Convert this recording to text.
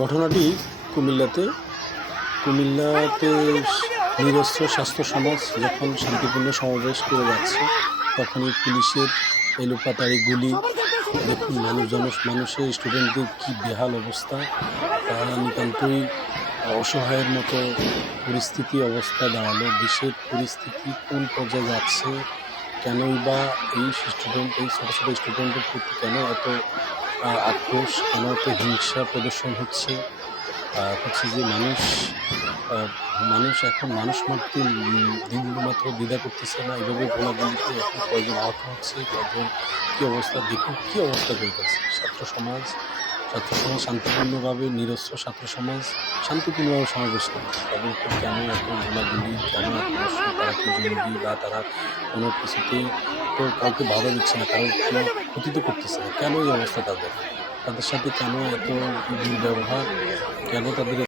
ঘটনাটি কুমিল্লাতে কুমিল্লাতে নিরস্ত্র স্বাস্থ্য সমাজ যখন শান্তিপূর্ণ সমাবেশ করে যাচ্ছে, তখনই পুলিশের এলোপাতাড়ি গুলি। দেখুন মানুষ জন মানুষের স্টুডেন্টদের কী বেহাল অবস্থা। তারা নিতান্তই অসহায়ের মতো পরিস্থিতি অবস্থা দাঁড়াল। দেশের পরিস্থিতি কোন পর্যায়ে যাচ্ছে? কেনই বা এই স্টুডেন্ট এই ছোটো ছোটো স্টুডেন্টের প্রতি কেন এত আক্রোশ, কেন এত হিংসা প্রদর্শন হচ্ছে। হচ্ছে যে মানুষ মানুষ এখন মানুষ মারতে মাত্র দ্বিধা করতেছে না। এভাবে গোলাগুলিতে এখন কয়জন আহত হচ্ছে। কয়জন কী অবস্থা? দেখুন কী অবস্থা চলতেছে। ছাত্র সমাজ ছাত্র সমাজ শান্তিপূর্ণভাবে নিরস্ত্র ছাত্র সমাজ শান্তিপূর্ণভাবে সমাবেশ করে তাদের কেন এত গোলাগুলি কেন এত প্রশ্ন তারা কি জঙ্গি বা তারা কোনো কিছুতেই তো কাউকে বাধা দিচ্ছে না কারও কোনো ক্ষতি তো করতেছে না। কেন এই অবস্থা তাদের তাদের সাথে কেন এত দুর্ব্যবহার? কেন তাদের